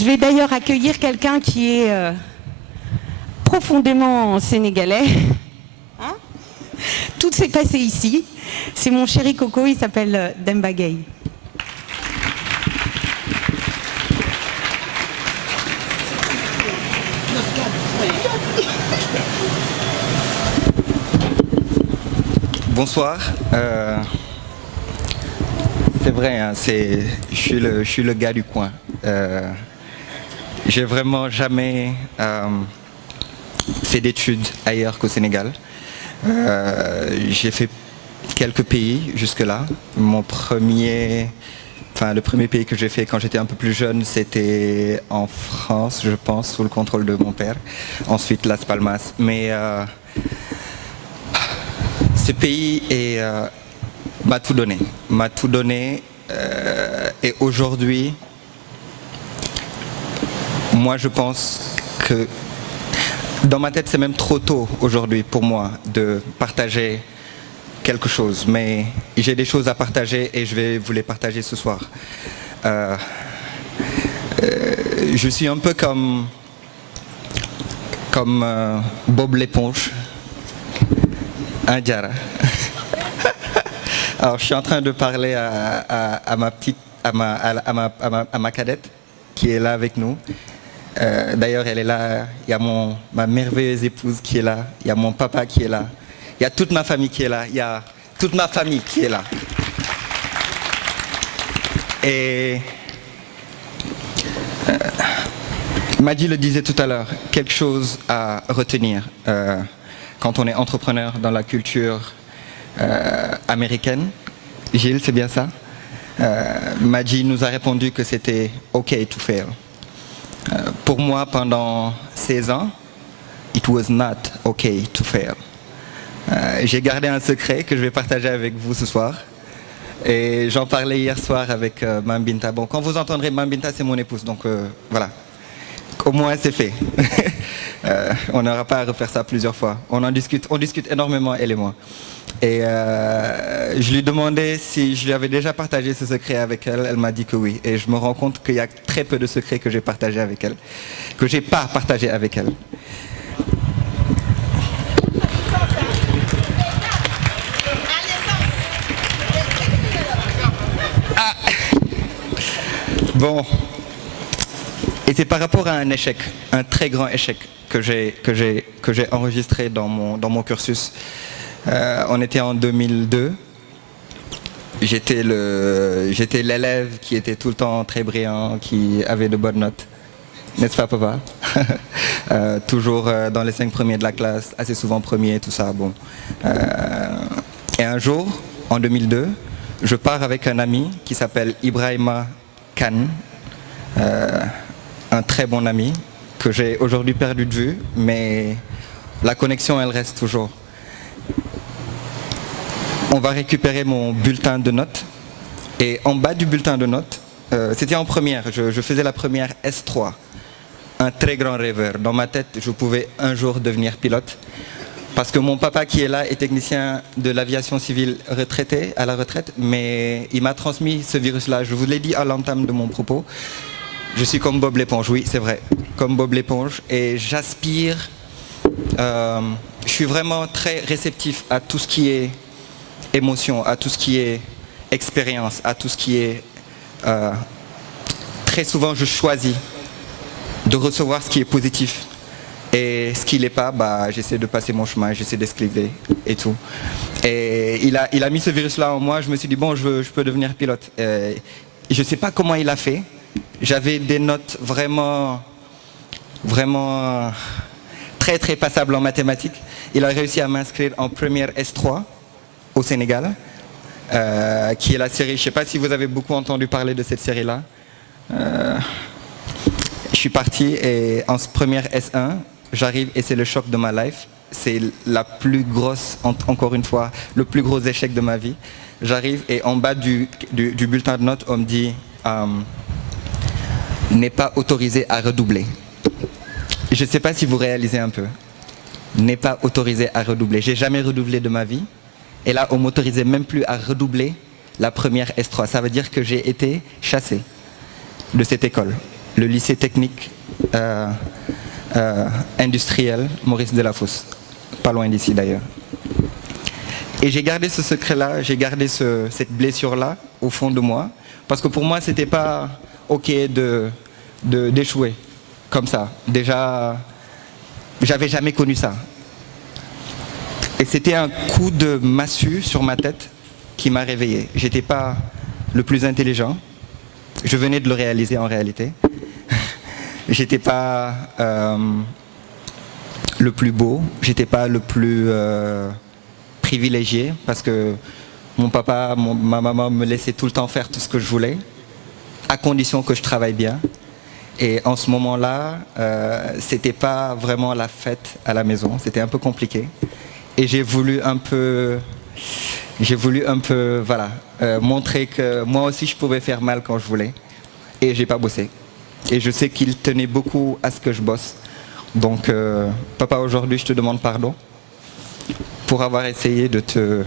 Je vais d'ailleurs accueillir quelqu'un qui est profondément sénégalais. Hein? Tout s'est passé ici. C'est mon chéri Coco, il s'appelle Demba Gueye. Bonsoir. C'est vrai, hein, je suis le gars du coin. J'ai vraiment jamais fait d'études ailleurs qu'au Sénégal. J'ai fait quelques pays jusque-là. Le premier pays que j'ai fait quand j'étais un peu plus jeune, c'était en France, je pense, sous le contrôle de mon père. Ensuite, Las Palmas. Mais ce pays m'a tout donné. Et aujourd'hui, moi je pense que dans ma tête c'est même trop tôt aujourd'hui pour moi de partager quelque chose. Mais j'ai des choses à partager et je vais vous les partager ce soir. Je suis un peu comme Bob l'éponge. Un Diarra. Alors je suis en train de parler à ma cadette qui est là avec nous. D'ailleurs elle est là, il y a ma merveilleuse épouse qui est là, il y a mon papa qui est là, il y a toute ma famille qui est là, il y a toute ma famille qui est là. Et Madji le disait tout à l'heure, quelque chose à retenir. Quand on est entrepreneur dans la culture américaine. Gilles, c'est bien ça? Madji nous a répondu que c'était OK to fail. Pour moi, pendant 16 ans, it was not OK to fail. J'ai gardé un secret que je vais partager avec vous ce soir. Et j'en parlais hier soir avec Mambinta. Bon, quand vous entendrez Mambinta, c'est mon épouse, donc voilà. Au moins c'est fait. On n'aura pas à refaire ça plusieurs fois. On discute énormément, elle et moi. Et je lui demandais si je lui avais déjà partagé ce secret avec elle. Elle m'a dit que oui. Et je me rends compte qu'il y a très peu de secrets que j'ai partagés avec elle, que j'ai pas partagé avec elle. Ah. Bon. Et c'est par rapport à un échec, un très grand échec que j'ai enregistré dans mon cursus. On était en 2002. J'étais l'élève qui était tout le temps très brillant, qui avait de bonnes notes. N'est-ce pas, papa? Toujours dans les 5 premiers de la classe, assez souvent premier, tout ça. Bon. Et un jour, en 2002, je pars avec un ami qui s'appelle Ibrahima Khan. Un très bon ami que j'ai aujourd'hui perdu de vue, mais la connexion, elle reste toujours. On va récupérer mon bulletin de notes et en bas du bulletin de notes, c'était en première, je faisais la première S3, un très grand rêveur. Dans ma tête, je pouvais un jour devenir pilote parce que mon papa qui est là est technicien de l'aviation civile retraité, à la retraite, mais il m'a transmis ce virus-là. Je vous l'ai dit à l'entame de mon propos. Je suis comme Bob l'éponge, oui, c'est vrai, comme Bob l'éponge, et j'aspire, je suis vraiment très réceptif à tout ce qui est émotion, à tout ce qui est expérience, à tout ce qui est... très souvent, je choisis de recevoir ce qui est positif, et ce qui n'est pas, bah, j'essaie de passer mon chemin, j'essaie d'esquiver et tout. Et il a mis ce virus-là en moi, je me suis dit, bon, je peux devenir pilote. Et je ne sais pas comment il a fait. J'avais des notes vraiment très très passables en mathématiques. Il a réussi à m'inscrire en première S3 au Sénégal, qui est la série, je ne sais pas si vous avez beaucoup entendu parler de cette série-là. Je suis parti et en première S1, j'arrive et c'est le choc de ma life. C'est la plus grosse, encore une fois, le plus gros échec de ma vie. J'arrive et en bas du bulletin de notes, on me dit... n'est pas autorisé à redoubler. Je ne sais pas si vous réalisez un peu. N'est pas autorisé à redoubler. J'ai jamais redoublé de ma vie. Et là, on ne m'autorisait même plus à redoubler la première S3. Ça veut dire que j'ai été chassé de cette école. le lycée technique industriel Maurice Delafosse, pas loin d'ici d'ailleurs. Et j'ai gardé ce secret-là, j'ai gardé cette blessure-là au fond de moi, parce que pour moi, c'était pas OK d'échouer comme ça. Déjà, j'avais jamais connu ça. Et c'était un coup de massue sur ma tête qui m'a réveillé. J'étais pas le plus intelligent. Je venais de le réaliser en réalité. J'étais pas le plus beau. J'étais pas le plus privilégié parce que mon papa, ma maman me laissaient tout le temps faire tout ce que je voulais, à condition que je travaille bien. Et en ce moment-là, c'était pas vraiment la fête à la maison. C'était un peu compliqué. Et j'ai voulu un peu, voilà, montrer que moi aussi je pouvais faire mal quand je voulais. Et j'ai pas bossé. Et je sais qu'il tenait beaucoup à ce que je bosse. Donc, papa, aujourd'hui, je te demande pardon pour avoir essayé de te...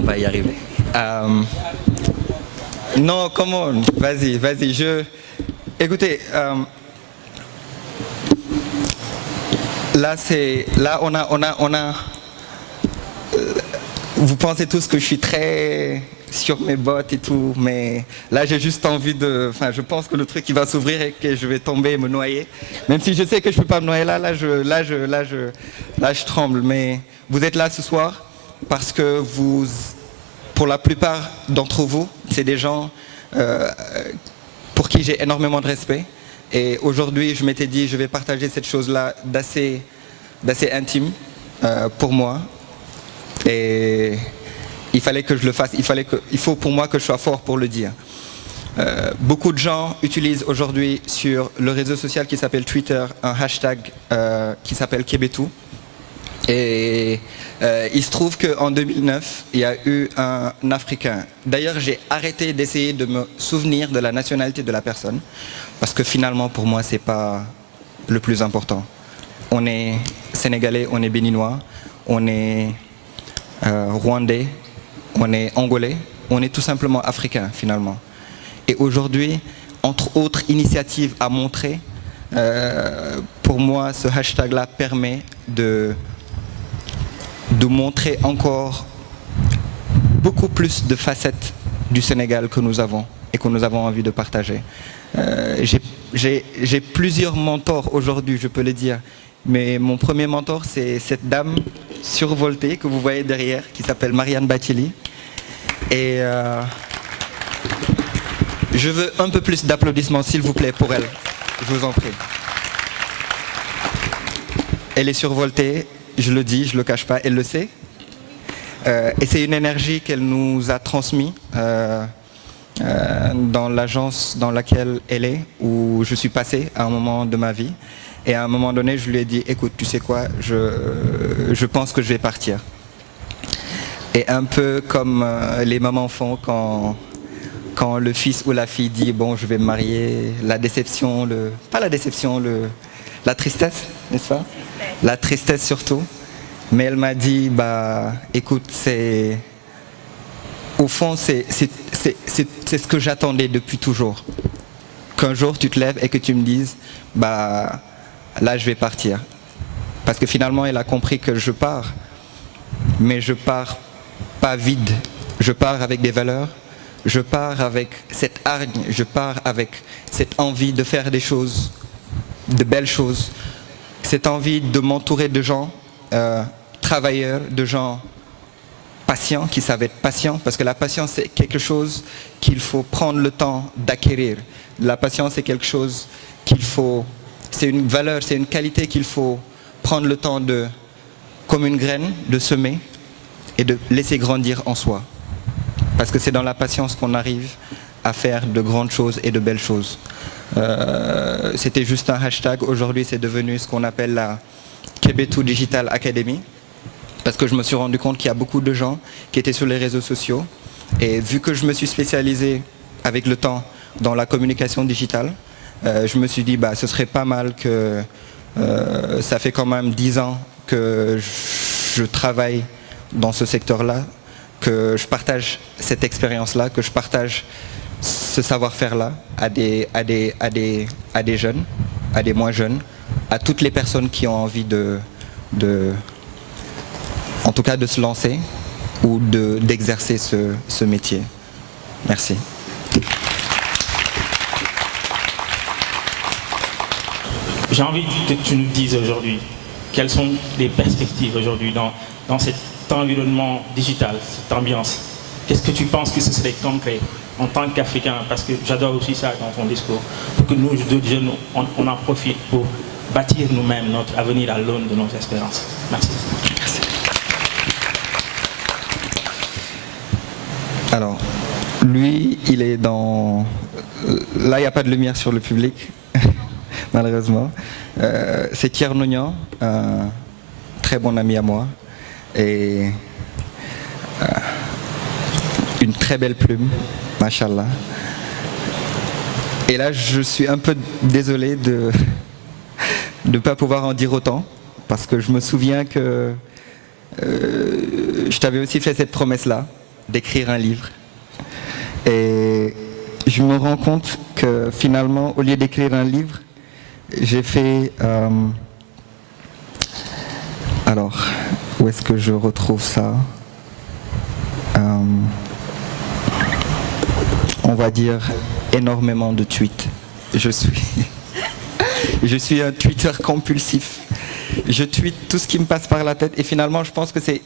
On va y arriver. Non, come on, vas-y, Écoutez, là, on a. Vous pensez tous que je suis très sur mes bottes et tout, mais là, j'ai juste envie de. Enfin, je pense que le truc il va s'ouvrir et que je vais tomber et me noyer. Même si je sais que je peux pas me noyer là, je tremble. Mais vous êtes là ce soir parce que vous. Pour la plupart d'entre vous, c'est des gens pour qui j'ai énormément de respect. Et aujourd'hui, je m'étais dit, je vais partager cette chose-là d'assez intime pour moi. Et il fallait que je le fasse. Il faut pour moi que je sois fort pour le dire. Beaucoup de gens utilisent aujourd'hui sur le réseau social qui s'appelle Twitter un hashtag qui s'appelle Kebetu. Et il se trouve qu'en 2009, il y a eu un Africain. D'ailleurs, j'ai arrêté d'essayer de me souvenir de la nationalité de la personne, parce que finalement, pour moi, ce n'est pas le plus important. On est sénégalais, on est béninois, on est rwandais, on est angolais, on est tout simplement africain, finalement. Et aujourd'hui, entre autres initiatives à montrer, pour moi, ce hashtag-là permet de montrer encore beaucoup plus de facettes du Sénégal que nous avons et que nous avons envie de partager. J'ai plusieurs mentors aujourd'hui, je peux le dire, mais mon premier mentor, c'est cette dame survoltée que vous voyez derrière, qui s'appelle Marianne Bathily. Et je veux un peu plus d'applaudissements, s'il vous plaît, pour elle. Je vous en prie. Elle est survoltée. Je le dis, je ne le cache pas, elle le sait. Et c'est une énergie qu'elle nous a transmise dans l'agence dans laquelle elle est, où je suis passé à un moment de ma vie. Et à un moment donné, je lui ai dit, écoute, tu sais quoi, je pense que je vais partir. Et un peu comme les mamans font quand le fils ou la fille dit, bon, je vais me marier, la déception, pas la déception, la tristesse, n'est-ce pas ? La tristesse surtout, mais elle m'a dit, bah, écoute, au fond, c'est ce que j'attendais depuis toujours. Qu'un jour tu te lèves et que tu me dises, bah, là je vais partir. Parce que finalement, elle a compris que je pars, mais je pars pas vide. Je pars avec des valeurs, je pars avec cette hargne, je pars avec cette envie de faire des choses, de belles choses. Cette envie de m'entourer de gens travailleurs, de gens patients, qui savent être patients, parce que la patience, c'est quelque chose qu'il faut prendre le temps d'acquérir. La patience, c'est quelque chose c'est une valeur, c'est une qualité qu'il faut prendre le temps comme une graine, de semer et de laisser grandir en soi. Parce que c'est dans la patience qu'on arrive à faire de grandes choses et de belles choses. C'était juste un hashtag. Aujourd'hui, c'est devenu ce qu'on appelle la Kebetu Digital Academy. Parce que je me suis rendu compte qu'il y a beaucoup de gens qui étaient sur les réseaux sociaux. Et vu que je me suis spécialisé avec le temps dans la communication digitale. Je me suis dit, ce serait pas mal que ça fait quand même 10 ans que je travaille dans ce secteur-là, que je partage cette expérience-là, que je partage ce savoir-faire-là à des jeunes, à des moins jeunes, à toutes les personnes qui ont envie en tout cas de se lancer ou d'exercer ce métier. Merci. J'ai envie que tu nous dises aujourd'hui quelles sont les perspectives aujourd'hui dans cet environnement digital, cette ambiance. Qu'est-ce que tu penses que ce serait concret en tant qu'Africain, parce que j'adore aussi ça dans ton discours, pour que nous, d'autres jeunes, on en profite pour bâtir nous-mêmes notre avenir à l'aune de nos espérances. Merci. Merci. Alors, lui, il est dans... Là, il n'y a pas de lumière sur le public, malheureusement. C'est Thierry Nognan, un très bon ami à moi, et une très belle plume, machallah. Et là, je suis un peu désolé de ne pas pouvoir en dire autant, parce que je me souviens que je t'avais aussi fait cette promesse-là, d'écrire un livre. Et je me rends compte que finalement, au lieu d'écrire un livre, j'ai fait... alors, où est-ce que je retrouve ça? On va dire énormément de tweets. Je suis un tweeteur compulsif. Je tweete tout ce qui me passe par la tête et finalement, je pense que c'est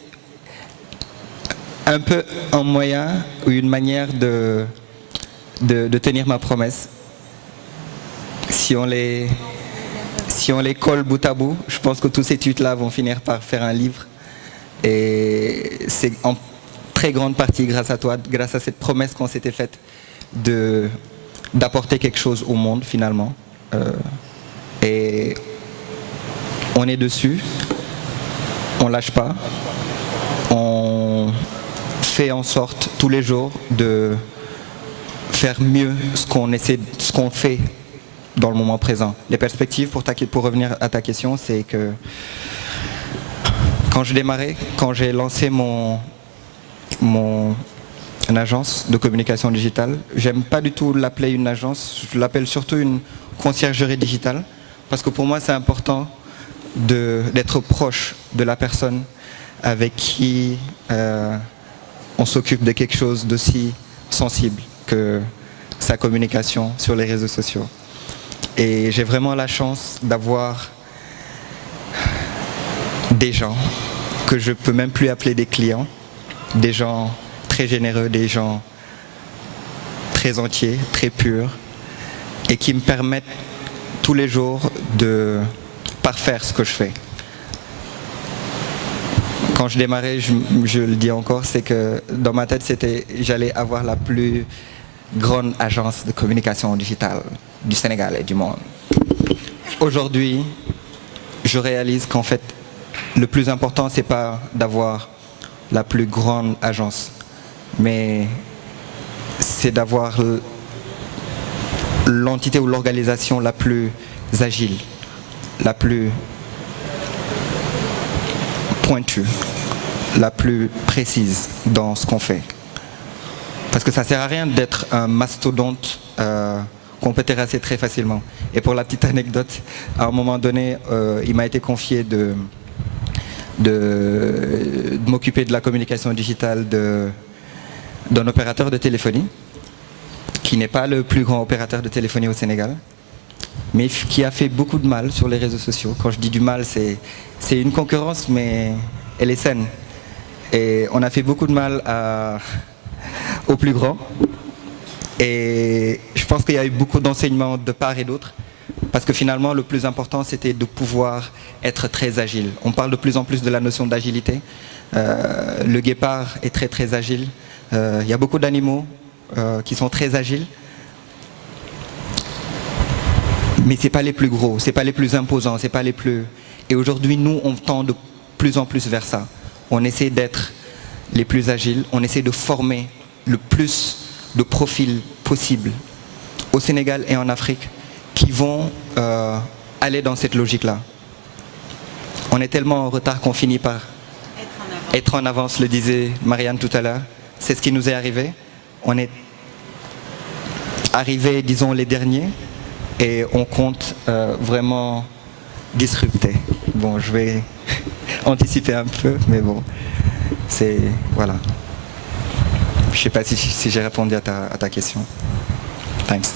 un peu un moyen ou une manière de tenir ma promesse. Si on les colle bout à bout, je pense que tous ces tweets-là vont finir par faire un livre. Et c'est en très grande partie grâce à toi, grâce à cette promesse qu'on s'était faite d'apporter quelque chose au monde finalement. Et on est dessus, on lâche pas, on fait en sorte tous les jours de faire mieux ce qu'on fait dans le moment présent. Les perspectives, pour revenir à ta question, c'est que quand je démarrais, quand j'ai lancé mon agence de communication digitale, j'aime pas du tout l'appeler une agence, je l'appelle surtout une conciergerie digitale, parce que pour moi c'est important d'être proche de la personne avec qui on s'occupe de quelque chose d'aussi sensible que sa communication sur les réseaux sociaux. Et j'ai vraiment la chance d'avoir des gens que je peux même plus appeler des clients, des gens très généreux, des gens très entiers, très purs, et qui me permettent tous les jours de parfaire ce que je fais. Quand je démarrais, je le dis encore, c'est que dans ma tête, j'allais avoir la plus grande agence de communication digitale du Sénégal et du monde. Aujourd'hui, je réalise qu'en fait, le plus important, c'est pas d'avoir la plus grande agence, mais c'est d'avoir l'entité ou l'organisation la plus agile, la plus pointue, la plus précise dans ce qu'on fait. Parce que ça ne sert à rien d'être un mastodonte qu'on peut terrasser très facilement. Et pour la petite anecdote, à un moment donné, il m'a été confié de m'occuper de la communication digitale d'un opérateur de téléphonie, qui n'est pas le plus grand opérateur de téléphonie au Sénégal, mais qui a fait beaucoup de mal sur les réseaux sociaux. Quand je dis du mal, c'est une concurrence, mais elle est saine. Et on a fait beaucoup de mal aux plus grands. Et je pense qu'il y a eu beaucoup d'enseignements de part et d'autre, parce que finalement, le plus important, c'était de pouvoir être très agile. On parle de plus en plus de la notion d'agilité. Le guépard est très très agile. Il y a beaucoup d'animaux qui sont très agiles. Mais ce n'est pas les plus gros, ce n'est pas les plus imposants, c'est pas les plus... Et aujourd'hui, nous, on tend de plus en plus vers ça. On essaie d'être les plus agiles, on essaie de former le plus de profils possibles au Sénégal et en Afrique qui vont aller dans cette logique-là. On est tellement en retard qu'on finit par être en avance, le disait Marianne tout à l'heure. C'est ce qui nous est arrivé. On est arrivé, disons, les derniers et on compte vraiment disrupter. Bon, je vais anticiper un peu, mais bon, c'est... Voilà. Je ne sais pas si j'ai répondu à ta question. Thanks.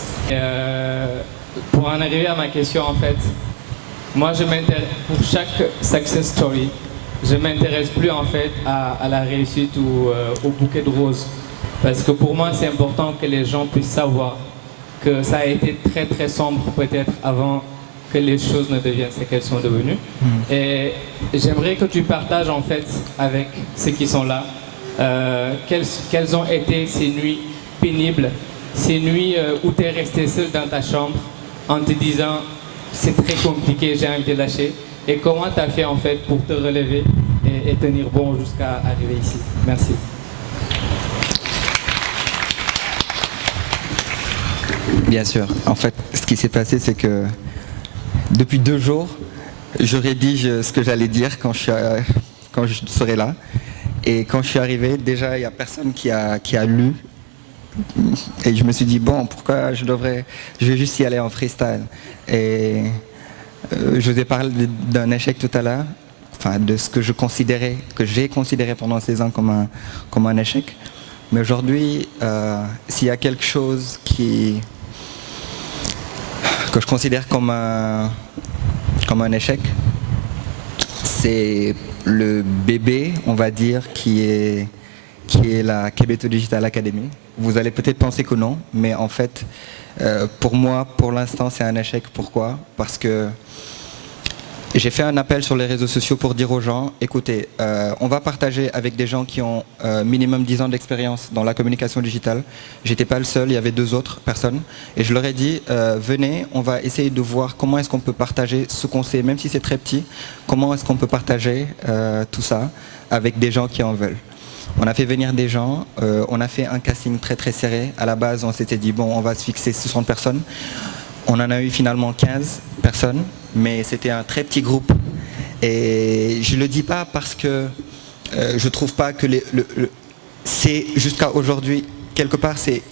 Pour en arriver à ma question, en fait, moi, pour chaque success story, je ne m'intéresse plus en fait à la réussite ou au bouquet de roses. Parce que pour moi, c'est important que les gens puissent savoir que ça a été très très sombre peut-être avant que les choses ne deviennent ce qu'elles sont devenues. Et j'aimerais que tu partages en fait avec ceux qui sont là quelles ont été ces nuits pénibles, ces nuits où tu es resté seul dans ta chambre en te disant c'est très compliqué, j'ai envie de lâcher. Et comment tu as fait en fait pour te relever et tenir bon jusqu'à arriver ici. Merci. Bien sûr. En fait, ce qui s'est passé, c'est que depuis 2 jours, je rédige ce que j'allais dire quand je serai là. Et quand je suis arrivé, déjà, il n'y a personne qui a lu. Et je me suis dit, bon, pourquoi je vais juste y aller en freestyle. Et je vous ai parlé d'un échec tout à l'heure, enfin de ce que j'ai considéré pendant 16 ans comme un échec. Mais aujourd'hui, s'il y a quelque chose que je considère comme un échec, c'est le bébé, on va dire, qui est la Kebeto Digital Academy. Vous allez peut-être penser que non, mais en fait, pour moi, pour l'instant, c'est un échec. Pourquoi? Parce que j'ai fait un appel sur les réseaux sociaux pour dire aux gens, écoutez, on va partager avec des gens qui ont minimum 10 ans d'expérience dans la communication digitale. J'étais pas le seul, il y avait 2 autres personnes. Et je leur ai dit, venez, on va essayer de voir comment est-ce qu'on peut partager ce qu'on sait, même si c'est très petit, comment est-ce qu'on peut partager tout ça avec des gens qui en veulent. On a fait venir des gens, on a fait un casting très très serré. À la base, on s'était dit, bon, on va se fixer 60 personnes. On en a eu finalement 15 personnes, mais c'était un très petit groupe. Et je ne le dis pas parce que je ne trouve pas que c'est jusqu'à aujourd'hui, quelque part, c'est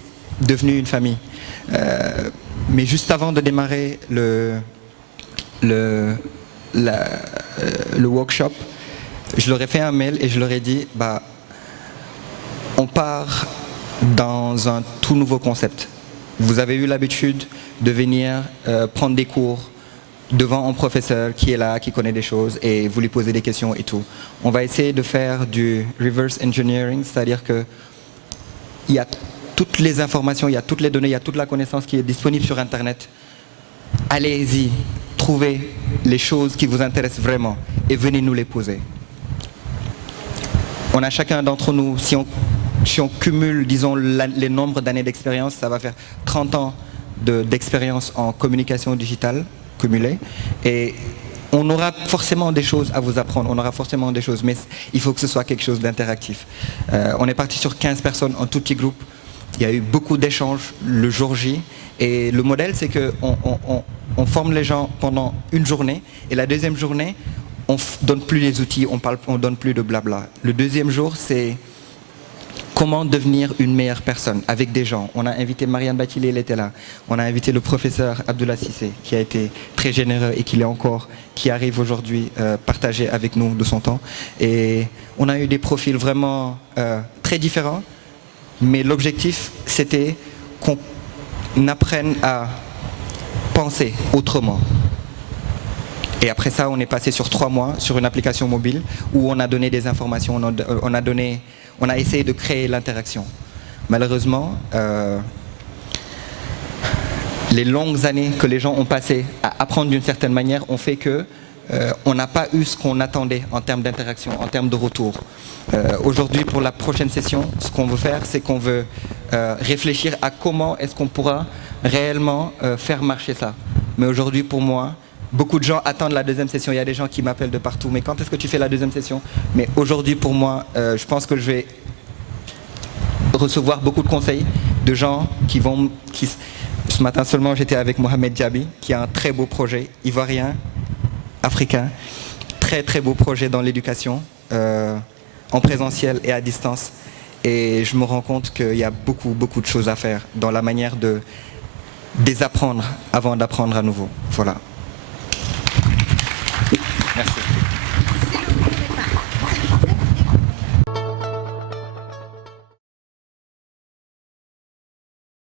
devenu une famille. Mais juste avant de démarrer le workshop, je leur ai fait un mail et je leur ai dit, bah, on part dans un tout nouveau concept. Vous avez eu l'habitude de venir prendre des cours devant un professeur qui est là, qui connaît des choses, et vous lui posez des questions et tout. On va essayer de faire du reverse engineering, c'est-à-dire que il y a toutes les informations, il y a toutes les données, il y a toute la connaissance qui est disponible sur Internet. Allez-y, trouvez les choses qui vous intéressent vraiment et venez nous les poser. On a chacun d'entre nous, si on cumule, disons, les nombres d'années d'expérience, ça va faire 30 ans d'expérience en communication digitale cumulée. Et on aura forcément des choses à vous apprendre, on aura forcément des choses, mais il faut que ce soit quelque chose d'interactif. On est parti sur 15 personnes, en tout petit groupe. Il y a eu beaucoup d'échanges le jour J. Et le modèle, c'est qu'on forme les gens pendant une journée. Et la deuxième journée, on ne donne plus les outils, on ne donne plus de blabla. Le deuxième jour, c'est comment devenir une meilleure personne avec des gens. On a invité Marianne Bathily, elle était là. On a invité le professeur Abdullah Sissé, qui a été très généreux et qui l'est encore, qui arrive aujourd'hui partager avec nous de son temps. Et on a eu des profils vraiment très différents, mais l'objectif, c'était qu'on apprenne à penser autrement. Et après ça, on est passé sur 3 mois sur une application mobile où on a donné des informations, on a essayé de créer l'interaction. Malheureusement, les longues années que les gens ont passées à apprendre d'une certaine manière ont fait que on n'a pas eu ce qu'on attendait en termes d'interaction, en termes de retour. Aujourd'hui, pour la prochaine session, ce qu'on veut faire, c'est qu'on veut réfléchir à comment est-ce qu'on pourra réellement faire marcher ça. Mais aujourd'hui, pour moi, beaucoup de gens attendent la deuxième session. Il y a des gens qui m'appellent de partout. Mais quand est-ce que tu fais la deuxième session? Mais aujourd'hui, pour moi, je pense que je vais recevoir beaucoup de conseils de gens ce matin seulement, j'étais avec Mohamed Diaby, qui a un très beau projet, ivoirien, africain, très très beau projet dans l'éducation, en présentiel et à distance. Et je me rends compte qu'il y a beaucoup de choses à faire dans la manière de désapprendre avant d'apprendre à nouveau. Voilà. Merci.